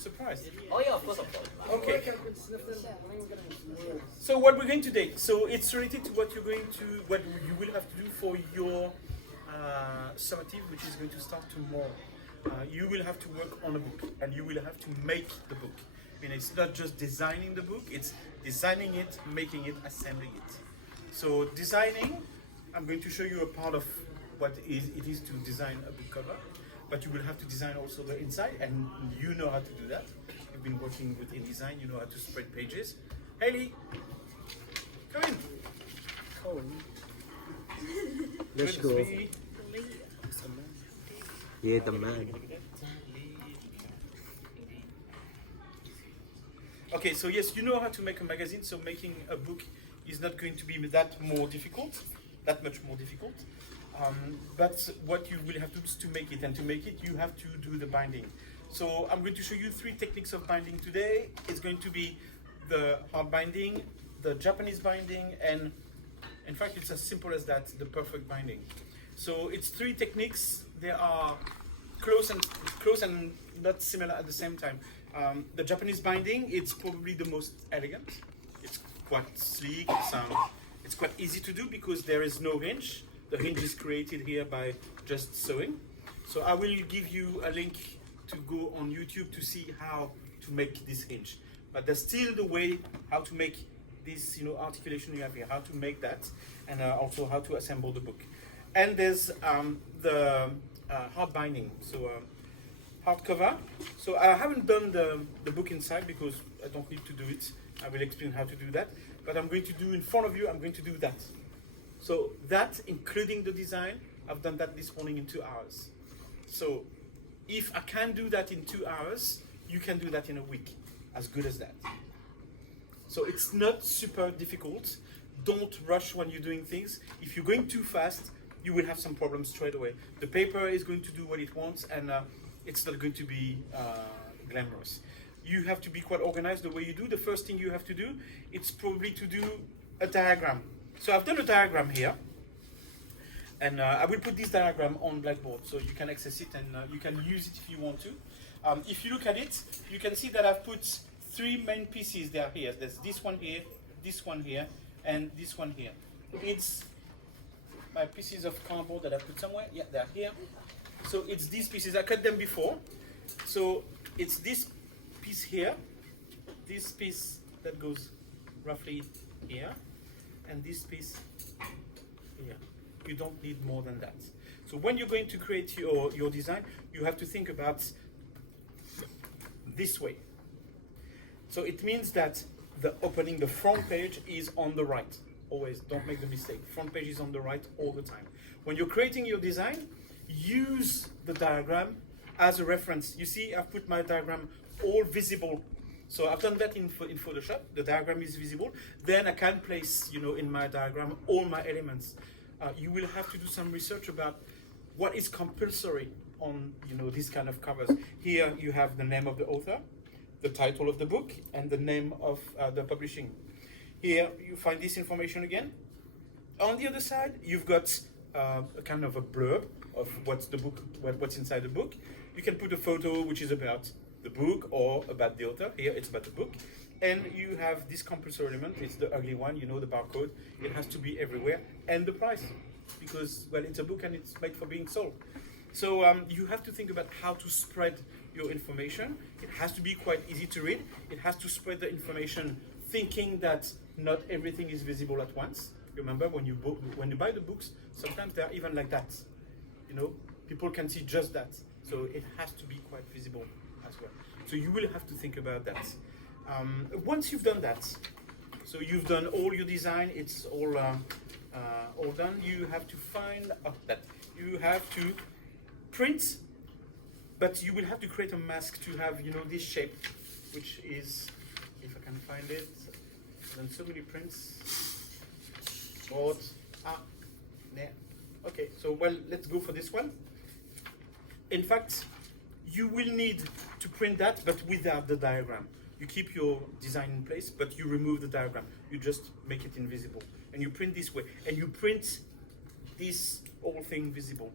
surprised. Oh yeah, of course, of course. Okay. So what we're going to do, so it's related to what you're going to, what you will have to do for your summative, which is going to start tomorrow. You will have to work on a book, and you will have to make the book. I mean, it's not just designing the book; it's designing it, making it, assembling it. So designing, I'm going to show you a part of what it is to design a book cover, but you will have to design also the inside, and you know how to do that. You've been working with InDesign, you know how to spread pages. Haley, come in. Let's Good go. to see. Yeah, the man. Okay, so yes, you know how to make a magazine, so making a book is not going to be that much more difficult. But what you will have to do is to make it, and to make it, you have to do the binding. So I'm going to show you 3 techniques of binding today. It's going to be the hard binding, the Japanese binding, and in fact, it's as simple as that, the perfect binding. So it's 3 techniques. They are close and not similar at the same time. The Japanese binding, it's probably the most elegant. It's quite sleek. It's quite easy to do because there is no hinge. The hinge is created here by just sewing. So I will give you a link to go on YouTube to see how to make this hinge. But there's still the way how to make this, articulation you have here, how to make that, and also how to assemble the book. And there's the hard binding, so hardcover. So I haven't done the book inside because I don't need to do it. I will explain how to do that. But I'm going to do in front of you, I'm going to do that. So that, including the design, I've done that this morning in 2 hours. So if I can do that in 2 hours, you can do that in a week, as good as that. So it's not super difficult. Don't rush when you're doing things. If you're going too fast, you will have some problems straight away. The paper is going to do what it wants, and it's not going to be glamorous. You have to be quite organized the way you do. The first thing you have to do, it's probably to do a diagram. So I've done a diagram here, and I will put this diagram on Blackboard so you can access it, and you can use it if you want to. If you look at it, you can see that I've put 3 main pieces there here. There's this one here, and this one here. It's my pieces of cardboard that I put somewhere. Yeah, they're here. So it's these pieces. I cut them before. So it's this piece here, this piece that goes roughly here, and this piece here. You don't need more than that. So when you're going to create your design, you have to think about this way. So it means that the front page is on the right. Always, don't make the mistake. Front page is on the right all the time. When you're creating your design, use the diagram as a reference. You see, I've put my diagram all visible. So I've done that in Photoshop. The diagram is visible. Then I can place, in my diagram all my elements. You will have to do some research about what is compulsory on, these kind of covers. Here you have the name of the author, the title of the book, and the name of the publishing. Here you find this information again. On the other side, you've got a kind of a blurb of what's inside the book. You can put a photo which is about the book or about the author. Here it's about the book. And you have this compulsory element. It's the ugly one, the barcode. It has to be everywhere. And the price, because, well, it's a book and it's made for being sold. So you have to think about how to spread your information. It has to be quite easy to read. It has to spread the information thinking that not everything is visible at once. Remember, when you buy the books, sometimes they're even like that. People can see just that. So it has to be quite visible as well. So you will have to think about that. Once you've done that, so you've done all your design, it's all done. You have to find that you have to print, but you will have to create a mask to have this shape, which is, if I can find it, I've done so many prints. There. Okay, so let's go for this one. In fact, you will need to print that, but without the diagram. You keep your design in place, but you remove the diagram. You just make it invisible. And you print this way. And you print this whole thing visible.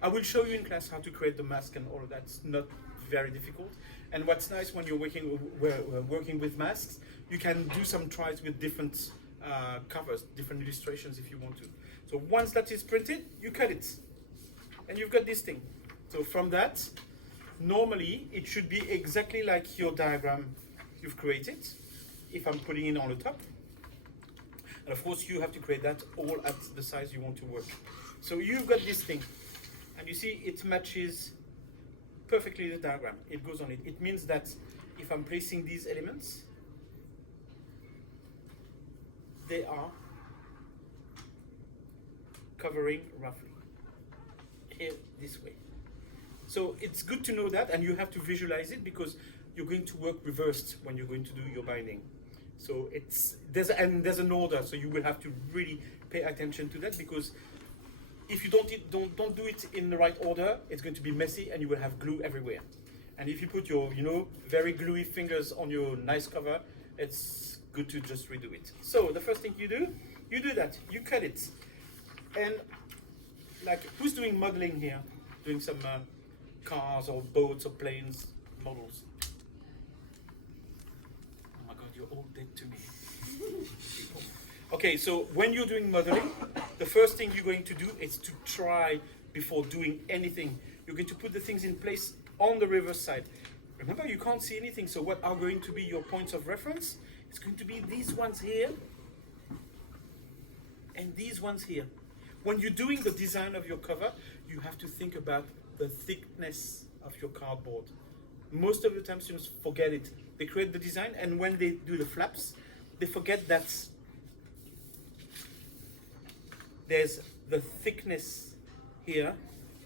I will show you in class how to create the mask and all of that. It's not very difficult. And what's nice when you're working with masks, you can do some tries with different covers, different illustrations if you want to. So once that is printed, you cut it. And you've got this thing. So from that, normally it should be exactly like your diagram you've created, if I'm putting it on the top. And of course you have to create that all at the size you want to work. So you've got this thing, and you see it matches perfectly the diagram. It goes on it. It means that if I'm placing these elements, they are covering roughly here this way. So it's good to know that, and you have to visualize it because you're going to work reversed when you're going to do your binding. So there's an order, so you will have to really pay attention to that, because if you don't do it in the right order, it's going to be messy and you will have glue everywhere. And if you put your very gluey fingers on your nice cover, it's good to just redo it. So the first thing you do that, you cut it. And like, who's doing modeling here? Doing some cars or boats or planes models? Oh my God, you're all dead to me. Okay, so when you're doing modeling, the first thing you're going to do is to try, before doing anything, you're going to put the things in place on the reverse side. Remember, you can't see anything, so what are going to be your points of reference? It's going to be these ones here and these ones here. When you're doing the design of your cover, you have to think about the thickness of your cardboard. Most of the time students forget it. They create the design, and when they do the flaps, they forget that there's the thickness here.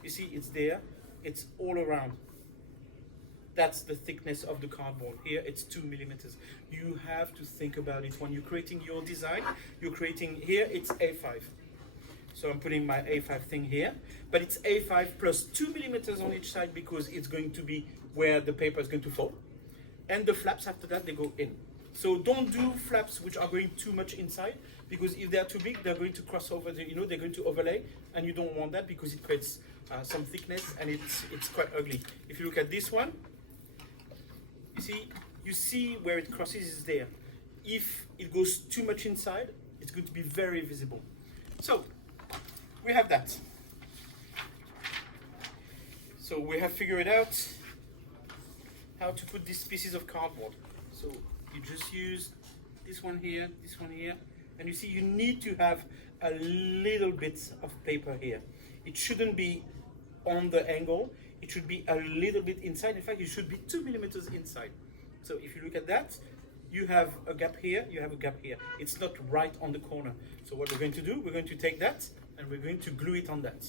You see, it's there. It's all around. That's the thickness of the cardboard. Here, it's 2 millimeters. You have to think about it. When you're creating your design, you're creating, here, it's A5. So I'm putting my A5 thing here, but it's A5 plus 2 millimeters on each side, because it's going to be where the paper is going to fall. And the flaps after that, they go in. So don't do flaps which are going too much inside, because if they're too big, they're going to cross over, they're going to overlay, and you don't want that because it creates some thickness, and it's quite ugly. If you look at this one, you see where it crosses is there. If it goes too much inside, it's going to be very visible. So we have that. So we have figured out how to put these pieces of cardboard. So you just use this one here, and you see you need to have a little bit of paper here. It shouldn't be on the angle, it should be a little bit inside. In fact, it should be 2 millimeters inside. So if you look at that, you have a gap here, you have a gap here. It's not right on the corner. So what we're going to do, we're going to take that and we're going to glue it on that.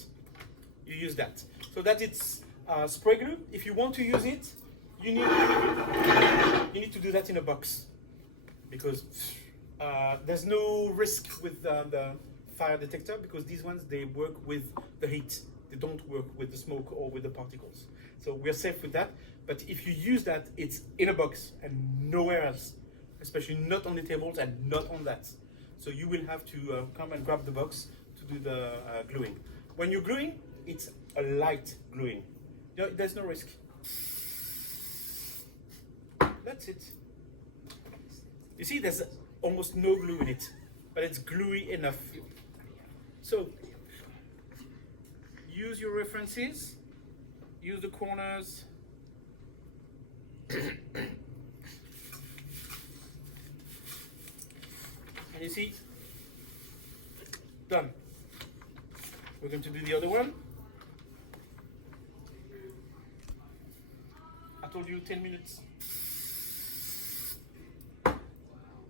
You use that. So that it's spray glue. If you want to use it, you need to do that in a box, because there's no risk with the fire detector, because these ones, they work with the heat. They don't work with the smoke or with the particles. So we're safe with that. But if you use that, it's in a box and nowhere else, especially not on the tables and not on that. So you will have to come and grab the box to do the gluing. When you're gluing, it's a light gluing. There's no risk. That's it. You see, there's almost no glue in it, but it's gluey enough. So use your references, use the corners. And you see, done. We're going to do the other one. I told you 10 minutes.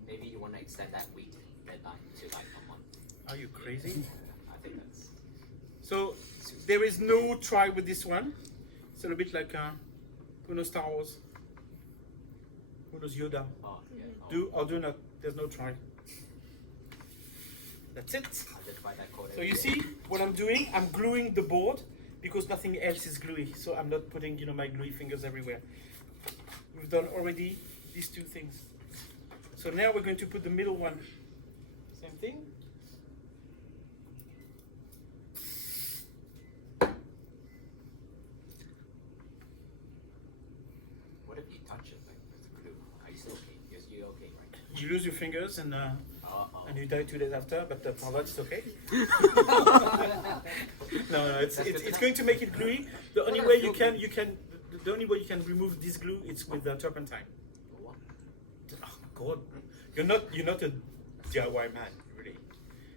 Maybe you want to extend that week deadline to like a month. Are you crazy? I think that's... So there is no try with this one. It's a little bit like who knows Star Wars? Who knows Yoda? Oh, yeah. Do or do not. There's no try. That's it. I just buy that code. So you see what I'm doing? I'm gluing the board because nothing else is gluey. So I'm not putting my gluey fingers everywhere. We've done already these two things. So now we're going to put the middle one. Same thing. What if you touch it like with glue, are you still okay? You're okay, right? You lose your fingers and Uh-oh. you die 2 days after, but for that it's okay. No, it's going to make it gluey. The only way you can the only way you can remove this glue is with turpentine. What? Oh God, you're not a DIY man, really.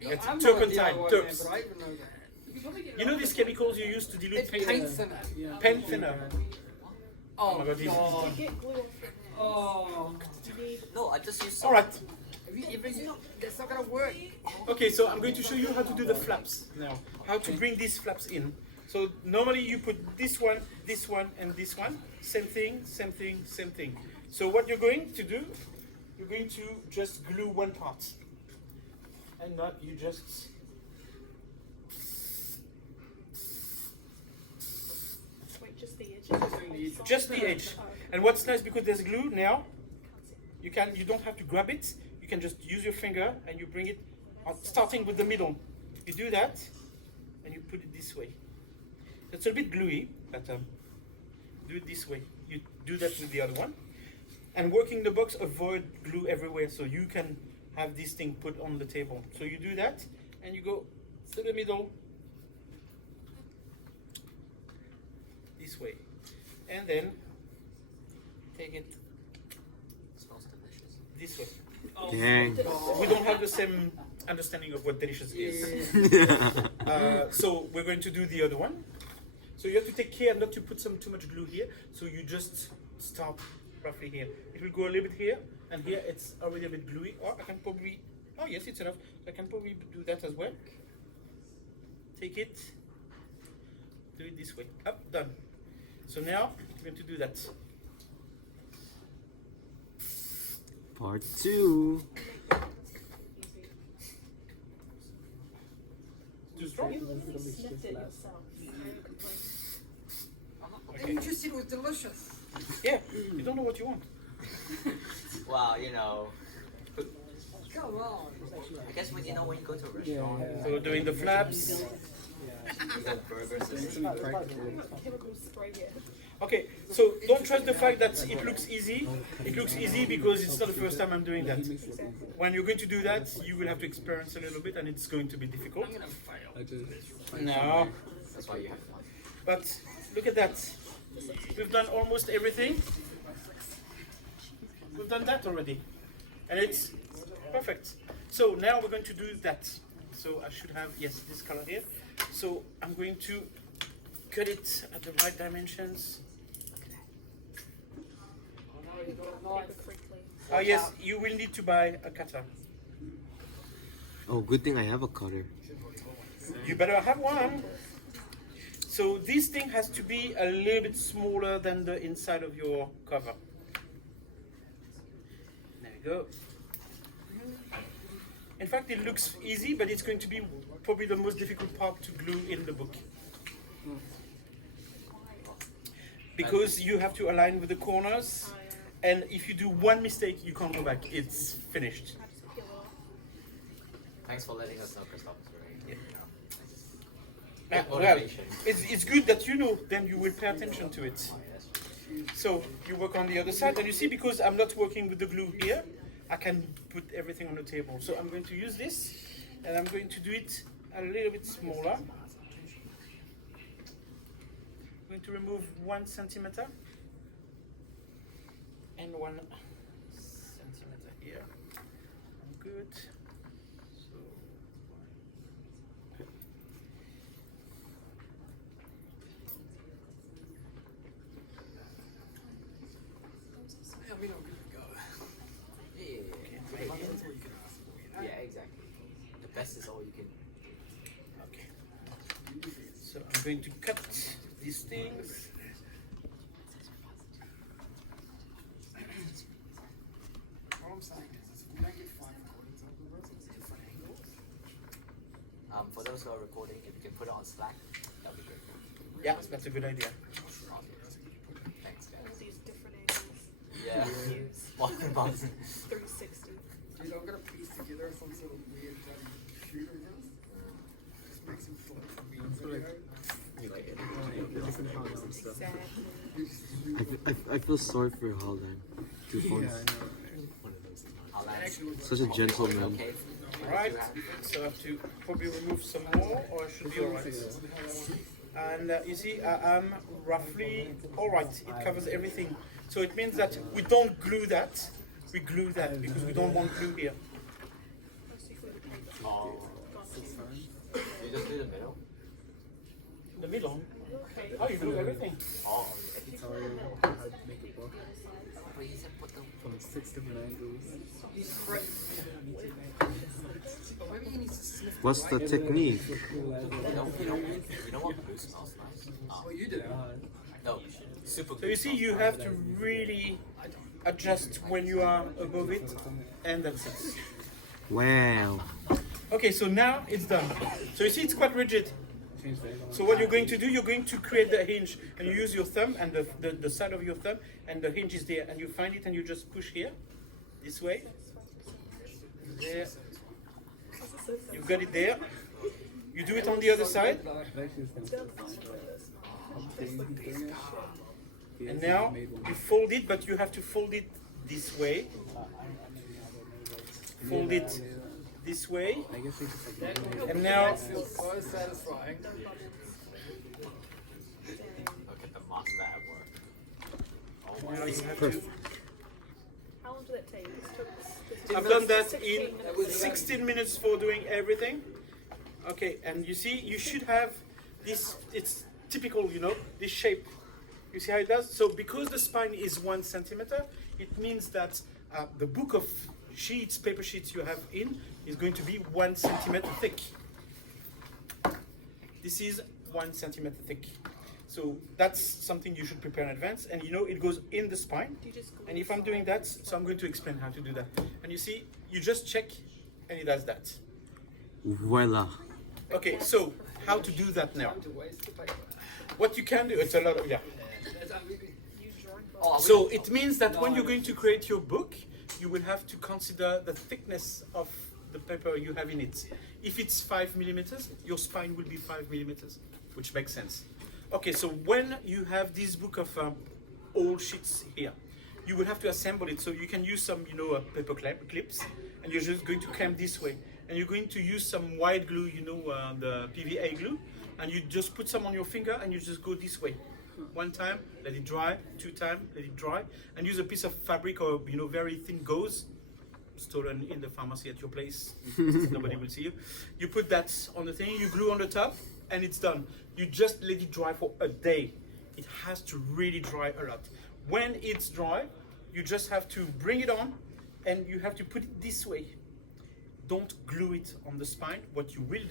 It's I'm turpentine, not a DIY terps. man, but I even know that. You know these chemicals you use to dilute It's paint thinner. Yeah. Paint thinner. Oh, my God, he's- God. Get glue off your Oh. No, I just used some. All right. That's not gonna work. Okay, so I'm going to show you how to do the flaps now. How to bring these flaps in. So normally you put this one, and this one. Same thing, same thing, same thing. So what you're going to do, you're going to just glue one part. And not you just... Wait, just the edge. Just the edge. Oh, okay. And what's nice, because there's glue now, you don't have to grab it. You can just use your finger and you bring it starting with the middle. You do that and you put it this way. It's a bit gluey, but do it this way. You do that with the other one. And working the box, avoid glue everywhere, so you can have this thing put on the table. So you do that and you go to the middle this way. And then take it Smells delicious. this way. Dang. We don't have the same understanding of what delicious is. So we're going to do the other one. So you have to take care not to put too much glue here. So you just start roughly here. It will go a little bit here, and here it's already a bit gluey. Or I can probably, oh yes, it's enough. I can probably do that as well. Take it, do it this way. Up, done. So now we're going to do that. Part 2. Too strong? Sniffed it yourself. And you just said it was delicious. Yeah, you don't know what you want. Wow, you know. Come on. I guess when you know when you go to a restaurant, So doing the flaps. you get burgers and Chemical spray here. Okay, so don't trust the fact that it looks easy. It looks easy because it's not the first time I'm doing that. When you're going to do that, you will have to experience a little bit, and it's going to be difficult. No, that's why you have fun. but look at that. We've done almost everything. We've done that already, and it's perfect. So now we're going to do that. So I should have, yes, this color here. So I'm going to cut it at the right dimensions. Paper crinkly. Oh yes, you will need to buy a cutter. Oh, good thing I have a cutter. You better have one. So this thing has to be a little bit smaller than the inside of your cover. There you go. In fact, it looks easy, but it's going to be probably the most difficult part to glue in the book. Because you have to align with the corners, and if you do one mistake, you can't go back. It's finished. I just peel it off. Thanks for letting us know, Christoph. Right? Ah, well, Motivation. it's good that you know, then you will pay attention to it. So you work on the other side, and you see, because I'm not working with the glue here, I can put everything on the table. So I'm going to use this, and I'm going to do it a little bit smaller. I'm going to remove 1 centimeter and 1 centimeter here. I'm good. So Yeah, we don't really go. Yeah, exactly. The best is all you can. okay. So I'm going to cut these things. All I'm saying is if we don't get 5 recordings of the rest, it's different angles. For those who are recording, if you can put it on Slack, that would be great. Yeah, that's a good idea. Thanks, All guys. these different angles. Yeah. Views. 360. Dude, I'm gonna piece together some sort of weird shooter this. Just makes him feel like a weird video. Different colors and stuff. Exactly. I feel sorry for Haldane. Two Yeah, I points. know. I'll ask. Such a gentleman. Okay. Alright, so I have to probably remove some more, or I should be alright. And you see, I'm roughly alright. It covers everything. So it means that we don't glue that. We glue that because we don't want glue here. Oh, you just do the middle. The middle. Okay. Oh, you glue everything. Oh, It's already how to make a book but you said put the. from 6 different angles. What's the technique? You know what blue smells nice? Oh, you did it. No, super. So you see, you have to really adjust when you are above it, and that's it. Wow. Okay, so now it's done. So you see, it's quite rigid. Change the angle. So what you're going to do, you're going to create the hinge, and you use your thumb and the side of your thumb, and the hinge is there, and you find it, and you just push here, this way. There. You've got it there. You do it on the other side, and now you fold it, but you have to fold it this way. Fold it this way, I guess they just like and now so satisfying. Look at the master at work. Oh my. now you have Perfect. to. How long did it take? This took I've done that 16 in minutes. 16 minutes for doing everything. Okay, and you see, you should have this, it's typical, you know, this shape. You see how it does? So because the spine is 1 centimeter, it means that the book of sheets, paper sheets you have in is going to be 1 centimeter thick. This is 1 centimeter thick. So that's something you should prepare in advance, and you know it goes in the spine. Do you just glue And if I'm doing that, so I'm going to explain how to do that. And you see, you just check, and it does that. Voila. Okay, so how to do that now? What you can do, it's a lot of, yeah. you drawing Oh, So it means that when you're going to create your book, you will have to consider the thickness of the paper you have in it. If it's 5 millimeters, your spine will be 5 millimeters, which makes sense. Okay, so when you have this book of old sheets here, you will have to assemble it. So you can use some, you know, paper clips, and you're just going to clamp this way. And you're going to use some white glue, you know, the PVA glue, and you just put some on your finger, and you just go this way. 1 time, let it dry. 2 times, let it dry, and use a piece of fabric or, you know, very thin gauze, stolen in the pharmacy at your place. Nobody will see you. You put that on the thing, you glue on the top, and it's done. You just let it dry for a day. It has to really dry a lot. When it's dry, you just have to bring it on, and you have to put it this way. Don't glue it on the spine. What you will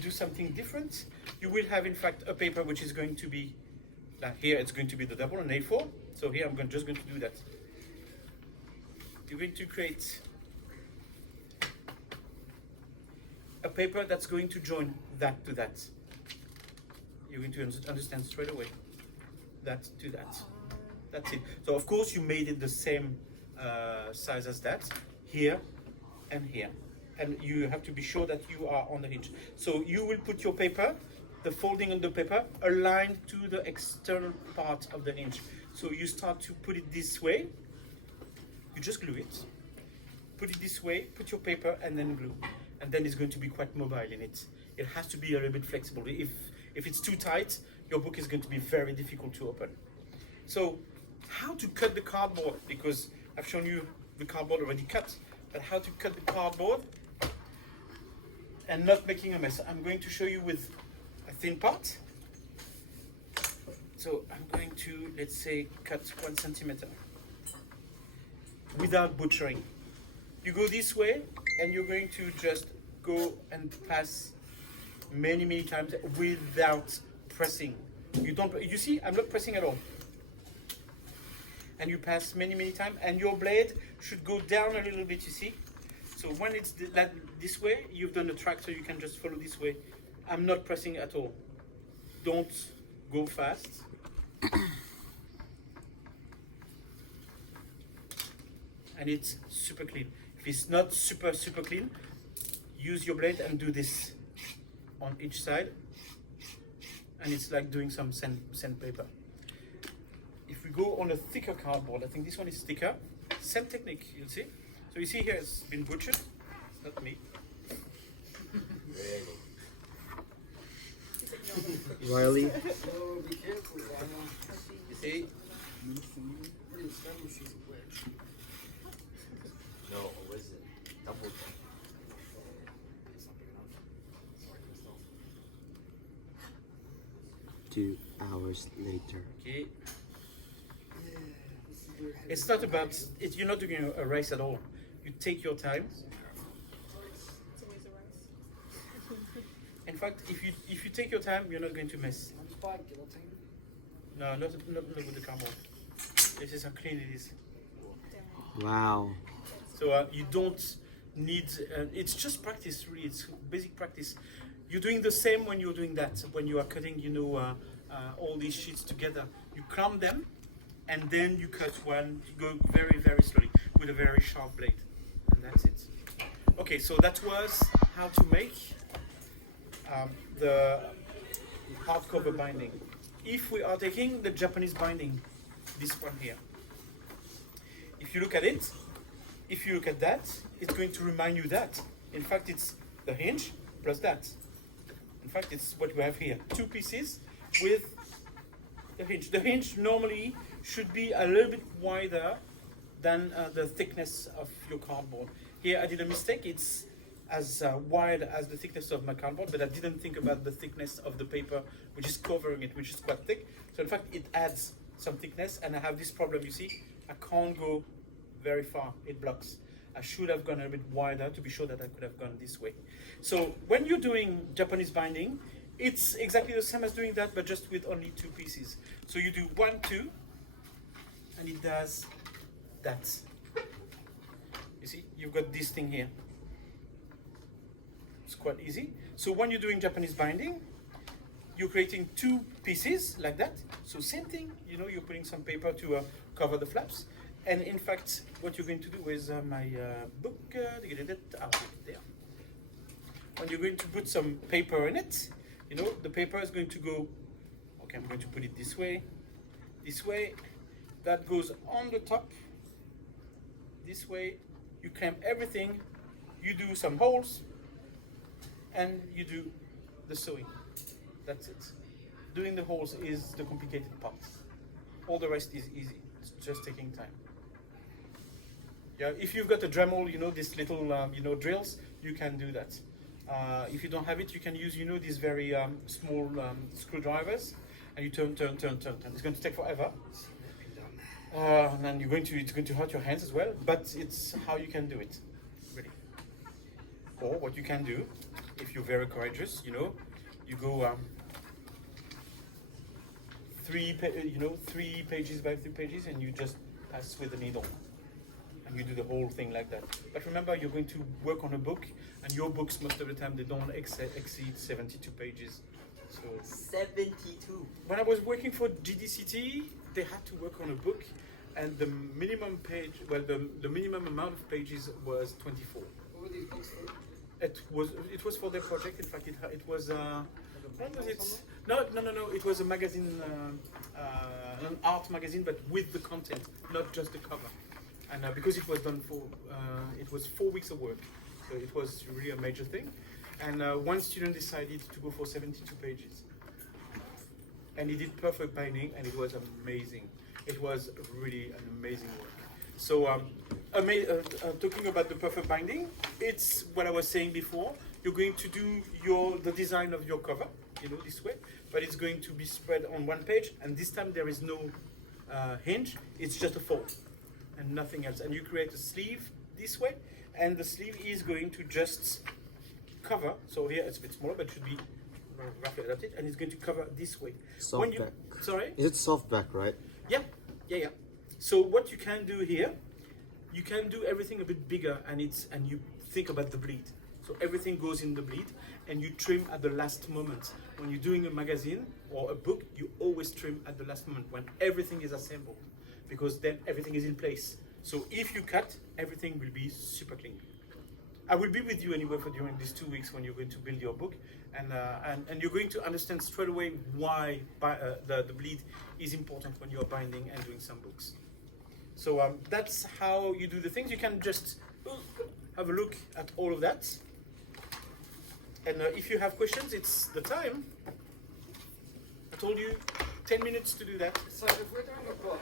do something different. You will have, in fact, a paper which is going to be, here it's going to be the double, an A4. So here I'm just going to do that. You're going to create a paper that's going to join that to that. You're going to understand straight away. That to that. That's it. So of course you made it the same size as that, here and here. And you have to be sure that you are on the hinge. So you will put your paper, the folding on the paper, aligned to the external part of the hinge. So you start to put it this way. You just glue it. Put it this way, put your paper, and then glue. And then it's going to be quite mobile in it. It has to be a little bit flexible. If it's too tight, your book is going to be very difficult to open. So how to cut the cardboard, because I've shown you the cardboard already cut, but how to cut the cardboard and not making a mess. I'm going to show you with a thin part. So I'm going to, let's say, cut 1 centimeter without butchering. You go this way, and you're going to just go and pass many times without pressing. You see, I'm not pressing at all. And you pass many times, and your blade should go down a little bit, you see? So when it's this way, you've done the track, so you can just follow this way. I'm not pressing at all. Don't go fast. And it's super clean. If it's not super clean, use your blade and do this on each side. and it's like doing some sandpaper. If we go on a thicker cardboard, I think this one is thicker. Same technique, you'll see. So you see here it's been butchered. It's not me. Really? Riley. So be careful, Ryan. You see? Pretty established she's a witch. No, or was it double thing? It's not big enough. Sorry, Crystal. 2 hours later. Okay. Yeah, this is where It's not about it. You're not doing a race at all. You take your time. It's always a race. In fact, if you take your time, you're not going to mess. One spot, guillotine. No, not with the cardboard. This is how clean it is. Wow. So you don't need. It's just practice, really. It's basic practice. You're doing the same when you're doing that. When you are cutting, all these sheets together. You clamp them, and then you cut one. You go very, very slowly with a very sharp blade, and that's it. Okay, so that was how to make the hardcover binding. If we are taking the Japanese binding, this one here. If you look at it, if you look at that, it's going to remind you that. In fact, it's the hinge plus that. In fact, it's what we have here. 2 pieces with the hinge. The hinge normally should be a little bit wider than the thickness of your cardboard. Here I did a mistake. It's as wide as the thickness of my cardboard, but I didn't think about the thickness of the paper which is covering it, which is quite thick. So in fact, it adds some thickness, and I have this problem, you see. I can't go very far, it blocks. I should have gone a bit wider to be sure that I could have gone this way. So when you're doing Japanese binding, it's exactly the same as doing that, but just with only 2 pieces. So you do 1, 2, and it does that. You see, you've got this thing here. It's quite easy. So when you're doing Japanese binding, you're creating 2 pieces like that. So same thing, you're putting some paper to cover the flaps. And in fact, what you're going to do is my book, there. When you're going to put some paper in it, the paper is going to go, okay, I'm going to put it this way, that goes on the top, this way, you clamp everything, you do some holes, and you do the sewing. That's it. Doing the holes is the complicated part. All the rest is easy. It's just taking time. Yeah, if you've got a Dremel, this little, drills, you can do that. If you don't have it, you can use, these very small screwdrivers, and you turn. It's going to take forever. And then it's going to hurt your hands as well, but it's how you can do it, really. Or what you can do, if you're very courageous, you go 3 pages by 3 pages, and you just pass with the needle. And you do the whole thing like that. But remember, you're going to work on a book, and your books, most of the time, they don't exceed 72 pages. So 72. when I was working for GDCT, they had to work on a book, and the minimum the minimum amount of pages was 24. What were these books for? It was for their project. In fact, it was what was it? No. It was a magazine, an art magazine, but with the content, not just the cover. And because it was done it was 4 weeks of work, so it was really a major thing. And one student decided to go for 72 pages, and he did perfect binding, and it was amazing. It was really an amazing work. So talking about the perfect binding, it's what I was saying before. You're going to do the design of your cover, this way, but it's going to be spread on one page, and this time there is no hinge. It's just a fold and nothing else. And you create a sleeve this way, and the sleeve is going to just cover. So here it's a bit smaller, but it should be roughly adapted, and it's going to cover this way. Soft back. Sorry? Is it soft back, right? Yeah. So what you can do here, you can do everything a bit bigger, and you think about the bleed. So everything goes in the bleed, and you trim at the last moment. When you're doing a magazine or a book, you always trim at the last moment when everything is assembled, because then everything is in place. So if you cut, everything will be super clean. I will be with you anyway for during these 2 weeks when you're going to build your book, and you're going to understand straight away why the bleed is important when you're binding and doing some books. So that's how you do the things. You can just have a look at all of that, and if you have questions, it's the time. I told you 10 minutes to do that. So if we're doing a book,